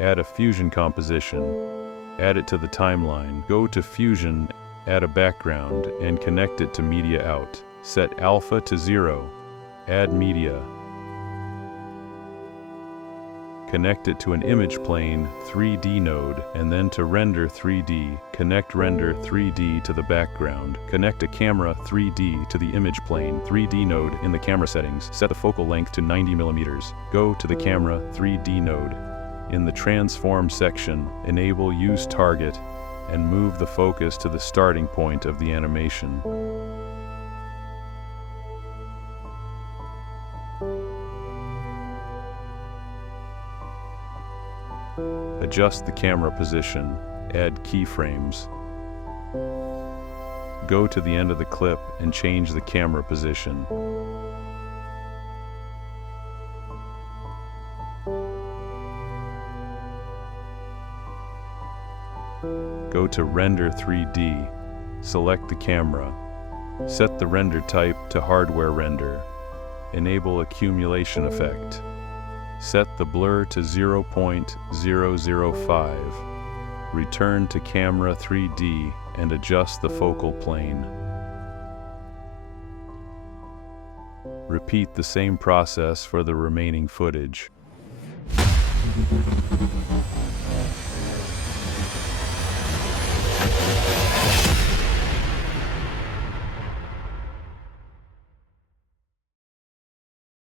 Add a fusion composition. Add it to the timeline. Go to Fusion, add a background, and connect it to Media Out. Set Alpha to 0. Add Media. Connect it to an image plane 3D node, and then to Render 3D. Connect Render 3D to the background. Connect a Camera 3D to the image plane 3D node in the camera settings. Set the focal length to 90 mm. Go to the Camera 3D node. In the Transform section, enable Use Target and move the focus to the starting point of the animation. Adjust the camera position, add keyframes. Go to the end of the clip and change the camera position. Go to Render 3D, select the camera. Set the render type to Hardware Render. Enable Accumulation Effect. Set the blur to 0.005. Return to Camera 3D and adjust the focal plane. Repeat the same process for the remaining footage.